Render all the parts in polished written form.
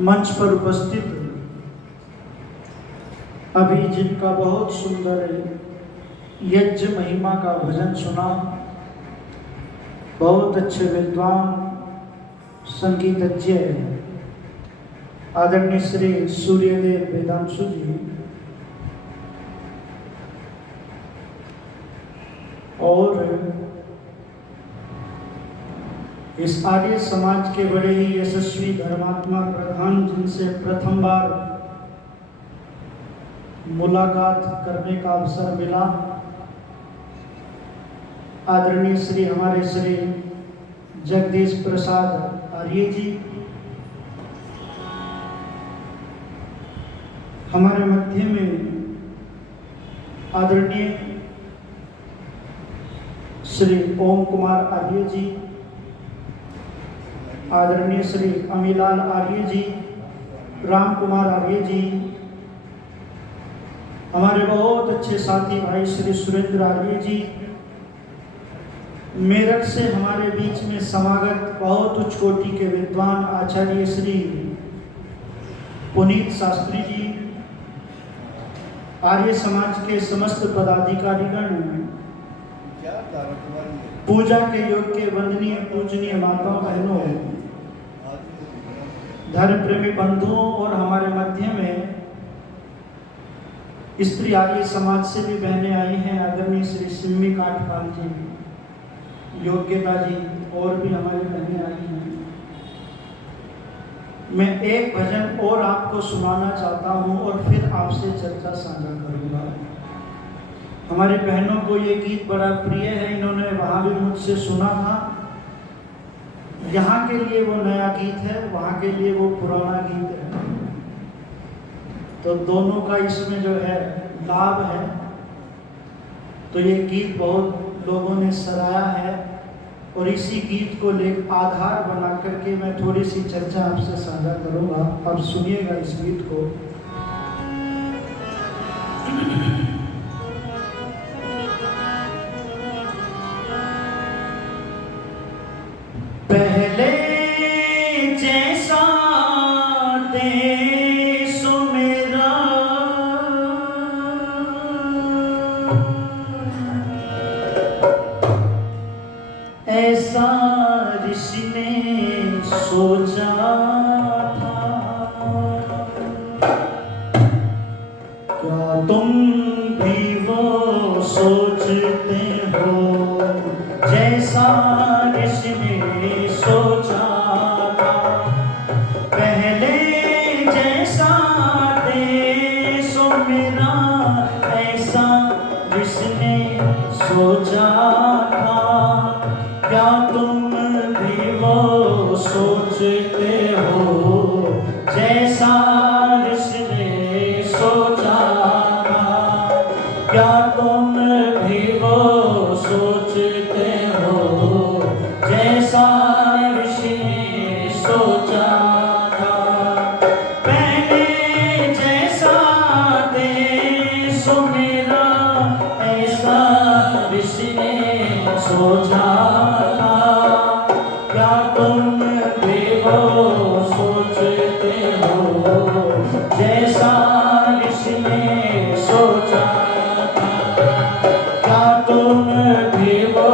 मंच पर उपस्थित अभी जिनका बहुत सुंदर यज्ञ महिमा का भजन सुना, बहुत अच्छे विद्वान संगीतज्ञ आदरणीय श्री सूर्यदेव वेदांशु जी और इस आर्य समाज के बड़े ही यशस्वी धर्मात्मा प्रधान जिनसे प्रथम बार मुलाकात करने का अवसर मिला, आदरणीय श्री हमारे श्री जगदीश प्रसाद आर्य जी, हमारे मध्य में आदरणीय श्री ओम कुमार आर्य जी, आदरणीय श्री अमीलाल आर्य जी, राम कुमार आर्य जी, हमारे बहुत अच्छे साथी भाई श्री सुरेंद्र आर्य जी, मेरठ से हमारे बीच में समागत बहुत उच्च कोटि के विद्वान आचार्य श्री पुनीत शास्त्री जी, आर्य समाज के समस्त पदाधिकारीगण, पूजा के योग्य वंदनीय पूजनीय माताओं बहनों, धर्म प्रेमी बंधुओं और हमारे मध्य में स्त्री आर्य समाज से भी बहनें आई हैं, आदरणीय श्री सिम्मी काठपाल जी, योग्यता जी और भी हमारी बहनें आई हैं। मैं एक भजन और आपको सुनाना चाहता हूं और फिर आपसे चर्चा साझा करूंगा। हमारी बहनों को ये गीत बड़ा प्रिय है, इन्होंने वहां भी मुझसे सुना था। यहाँ के लिए वो नया गीत है, वहाँ के लिए वो पुराना गीत है, तो दोनों का इसमें जो है लाभ है। तो ये गीत बहुत लोगों ने सराहा है और इसी गीत को ले आधार बना करके मैं थोड़ी सी चर्चा आपसे साझा करूंगा। अब सुनिएगा इस गीत को। पहले जैसा देश मेरा ऐसा ऋषि ने सोचा था, क्या तुम भी वो सोचते हो जैसा ऋषि ने सोचा था। पहले जैसा देश मेरा ऐसा ऋषि ने सोचा था, क्या तुम भी वो सोचते हो जैसा ऋषि ने सोचा था। क्या तुम भी वो सोचते हो जैसा ऋषि ने सोचा था। पहले जैसा देश मेरा ऐसा ऋषि ने सोचा था, क्या तुम भी वो सोचते हो जैसा ऋषि ने सोचा था। क्या तुम भी वो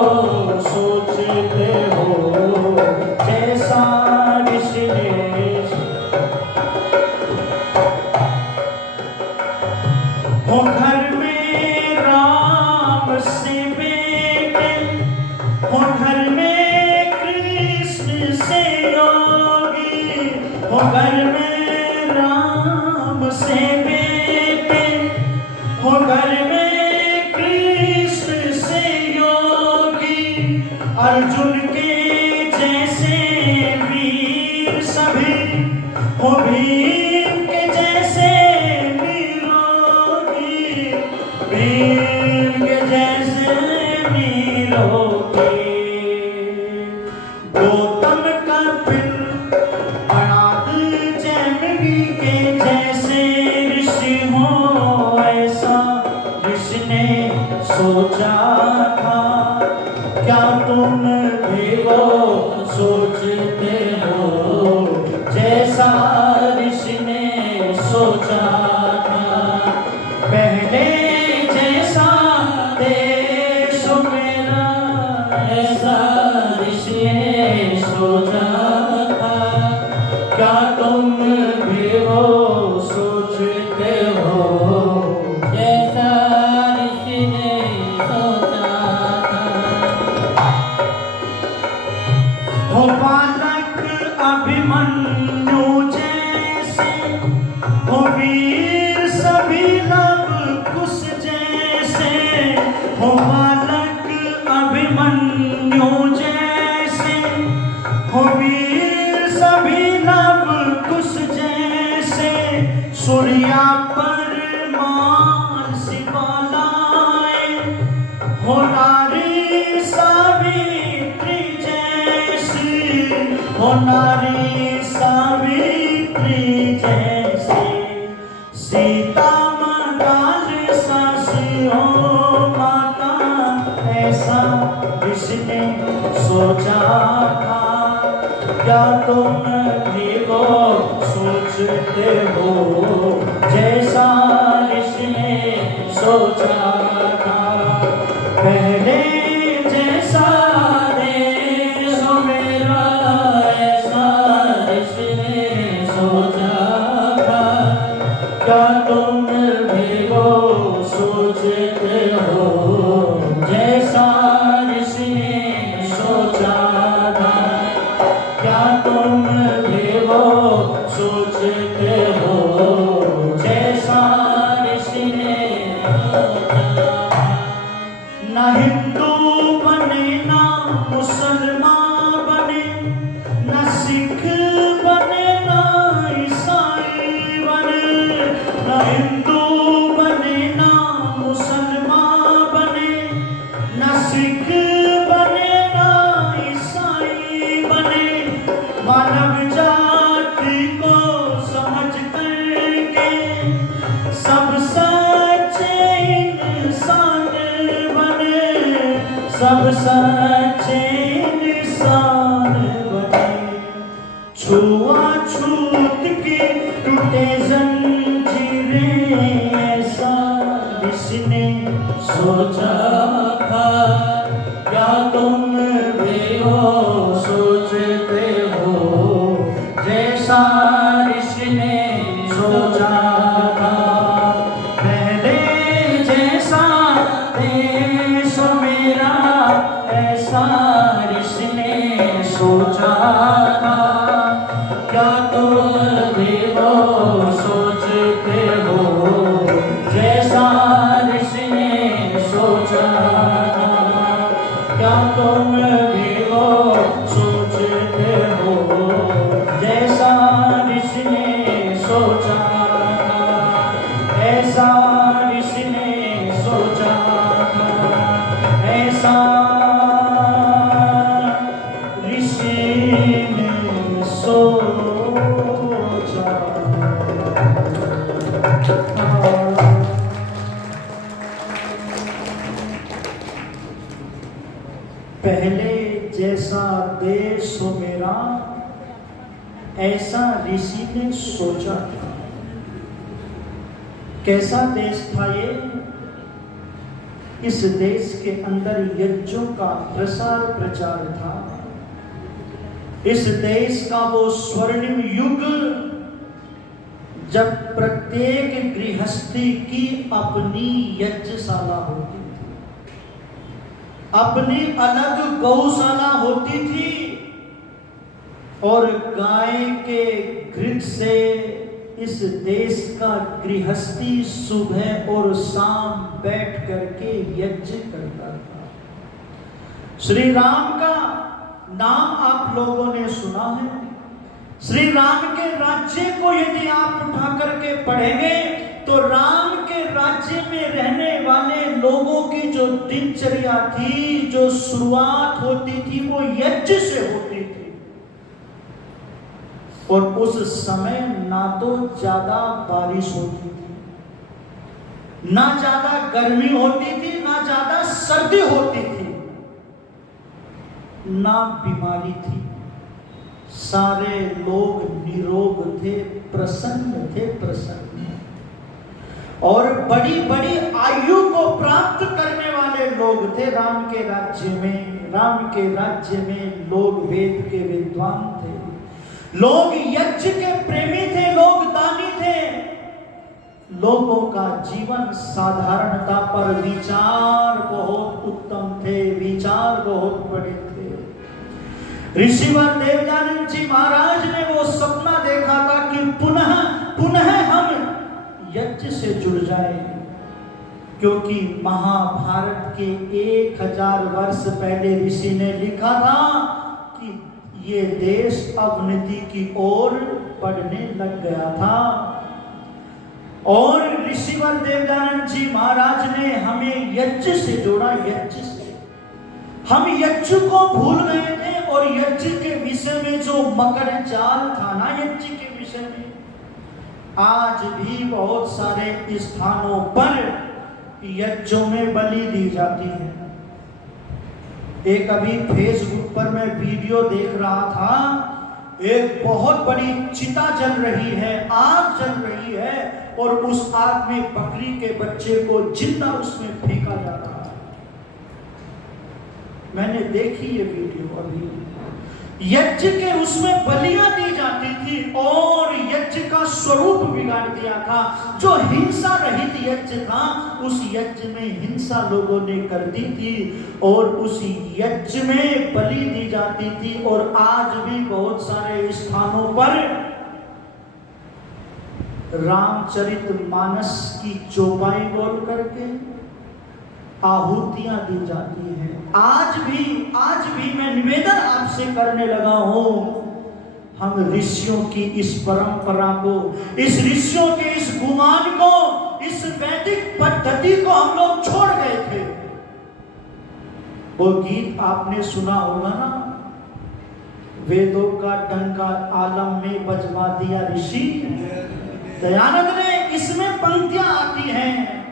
सोचते हो जैसा ऋषि ने। हो घर में राम से बेटे, हो घर में कृष्ण से योगी, हो घर में राम से बेटे, हो घर में कृष्ण से योगी, अर्जुन के जैसे वीर सभी, हो भीम के जैसे निरोगी, भीम के जैसे निरोगी। गौतम कपिल अनाथ जैमिनी के जैसे ऋषि हो, ऐसा ऋषि ने सोचा था, क्या तुम भी वो सोचते हो जैसा ऋषि ने सोचा था। पहले जैसा देश मेरा ऐसा ऋषि ने सोचा था, क्या तुम भी वो सोचते हो जैसा ऋषि ने सोचा था। हो बालक अभिमन्यु जैसे, हो वीर सभी लव कुश जैसे, हो बालक अभिमन्यु जैसे, हो वीर सभी लव कुश जैसे, सूर्या पर माल सिपालाए, हो नारी सावित्री जैसी, हो नारी सावित्री जैसी, सीता मदाल सासी हो माता, ऐसा ऋषि ने सोचा था, क्या तुम भी वो सोचते हो जैसा ऋषि ने सोचा था। पहले जैसा देश मेरा ऐसा ऋषि ने सोचा था, क्या तुम भी वो सोचते हो जैसा ऋषि ने सोचा था। क्या तुम भी वो सोचते हो जैसा ऋषि ने सोचा था। न हिंदू बने ना मुसलमान बने, न सिख बने ना ईसाई बने, न हिंदू बने ना मुसलमान बने, न सिख बने ना ईसाई बने, मानव जाति को समझ करके सब सच्चे इंसान बने, सब सच्चे इंसान बने। छुआछूत की टूटे जंजीरें ऐसा ऋषि ने सोचा था, क्या तुम भी वो सोचते हो जैसा ऋषि ने सोचा था। पहले जैसा देश मेरा ऐसा ऋषि ने सोचा था, क्या तुम भी वो सोचते हो जैसा ऋषि ने सोचा था। क्या तुम भी वो सोचते हो जैसा ऋषि ने सोचा था, ऐसा ऋषि ने सोचा था, ऐसा ऋषि ने सोचा था। पहले जैसा देश हो मेरा ऐसा ऋषि ने सोचा था। कैसा देश था ये? इस देश के अंदर यज्ञों का प्रसार प्रचार था। इस देश का वो स्वर्णिम युग जब प्रत्येक गृहस्थी की अपनी यज्ञशाला होती थी, अपनी अलग गौशाला होती थी, और गाय के घृत से इस देश का गृहस्थी सुबह और शाम बैठ करके यज्ञ करता था। श्री राम का नाम आप लोगों ने सुना है। श्री राम के राज्य को यदि आप उठा करके पढ़ेंगे तो राम के राज्य में रहने वाले लोगों की जो दिनचर्या थी, जो शुरुआत होती थी, वो यज्ञ से होती थी। और उस समय ना तो ज्यादा बारिश होती थी, ना ज्यादा गर्मी होती थी, ना ज्यादा सर्दी होती थी, ना बीमारी थी, सारे लोग निरोग थे, प्रसन्न थे, प्रसन्न। और बड़ी बड़ी आयु को प्राप्त करने वाले लोग थे राम के राज्य में। राम के राज्य में लोग वेद के विद्वान थे, लोग यज्ञ के प्रेमी थे, लोग दानी थे। लोगों का जीवन साधारणता पर विचार बहुत उत्तम थे, विचार बहुत बड़े थे। ऋषिवर देवदानंद जी महाराज ने वो सपना देखा था कि पुनः पुनः हम यज्ञ से जुड़ जाए, क्योंकि महाभारत के 1000 वर्ष पहले ऋषि ने लिखा था कि ये देश अवनति की ओर बढ़ने लग गया था। और ऋषिवर देवदानंद जी महाराज ने हमें यज्ञ से जोड़ा, यज्ञ से। हम यज्ञ को भूल गए थे और यज्ञ के विषय में जो मकर जाल था ना, यज्ञ के विषय में आज भी बहुत सारे स्थानों पर यज्ञों में बलि दी जाती है। एक अभी फेसबुक पर मैं वीडियो देख रहा था, एक बहुत बड़ी चिता जल रही है, आग जल रही है और उस आग में बकरी के बच्चे को जिंदा उसमें फेंका जा रहा है। मैंने देखी ये वीडियो अभी। यज्ञ के उसमें बलियां दी जाती थी और यज्ञ का स्वरूप बिगाड़ दिया था। जो हिंसा रहित यज्ञ था, उस यज्ञ में हिंसा लोगों ने कर दी थी और उस यज्ञ में बलि दी जाती थी। और आज भी बहुत सारे स्थानों पर रामचरितमानस की चौपाई बोल करके आहुतियां दी जाती हैं। आज भी मैं निवेदन आपसे करने लगा हूं, हम ऋषियों की इस परंपरा को, इस ऋषियों के इस गुमान को, इस वैदिक पद्धति को हम लोग छोड़ गए थे। वो गीत आपने सुना होगा ना, वेदों का डंका आलम में बजवा दिया ऋषि। दयानंद ने इसमें पंक्तियां आती हैं,